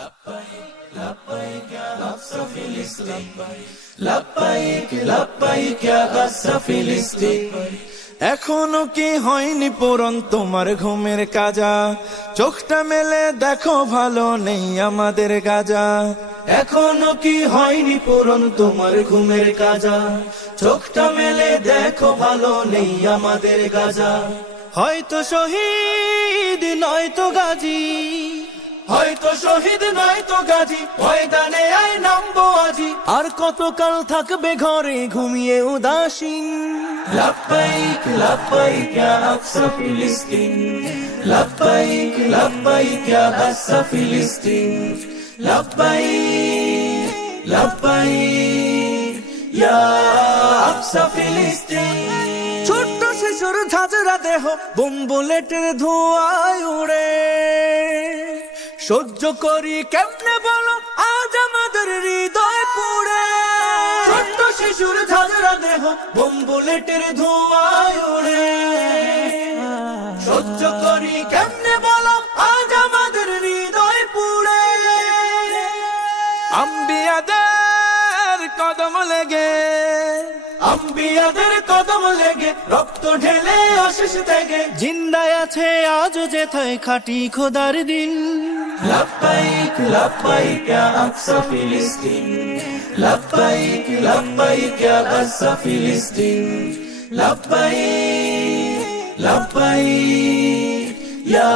لبيك يا أقصى فلسطين لبيك يا أقصى فلسطين এখনো কি হয়নি পূরণ তোমার ঘুমের কাজা চোখটা মেলে দেখো ভালো নেই আমাদের গাজা এখনো কি হয়নি পূরণ তোমার ঘুমের কাজা চোখটা মেলে দেখো ভালো নেই আমাদের গাজা হয়তো শহীদ নয়তো গাজী হয়তো শহীদ নয়তো গাজী ময়দানে আয় নামবো আজি আর কতকাল থাকবে ঘরে ঘুমিয়ে উদাসীন লব্বাইক লব্বাইক ইয়া আকসা ফিলিস্তিন লব্বাইক লব্বাইক ইয়া আকসা ফিলিস্তিন লব্বাইক লব্বাইক ইয়া আকসা ফিলিস্তিন ছোট্ট শিশুর ঝাঁঝরা দেহ বোম বুলেটের ধোঁয়ায় উড়ে সহ্য করি কেমনে বলো আজ আমাদের হৃদয় পুড়ে ছোট্ট শিশুর ঝাঁঝরা দেহ বোম বুলেটের ধোঁয়ায় উড়ে সহ্য করি কেমনে বলো আজ আমাদের হৃদয় পুড়ে আম্বিয়াদের কদম লেগে আম্বিয়াদের কদম লেগে রক্ত ঢেলে আশিস থেকে জিন্দায় আছে আজও যেথায় খাটি খোদার দিন লব্বাইক লব্বাইক ইয়া আকসা ফিলিস্তিন লব্বাইক লব্বাইক ইয়া আকসা ফিলিস্তিন লব্বাইক লব্বাইক ইয়া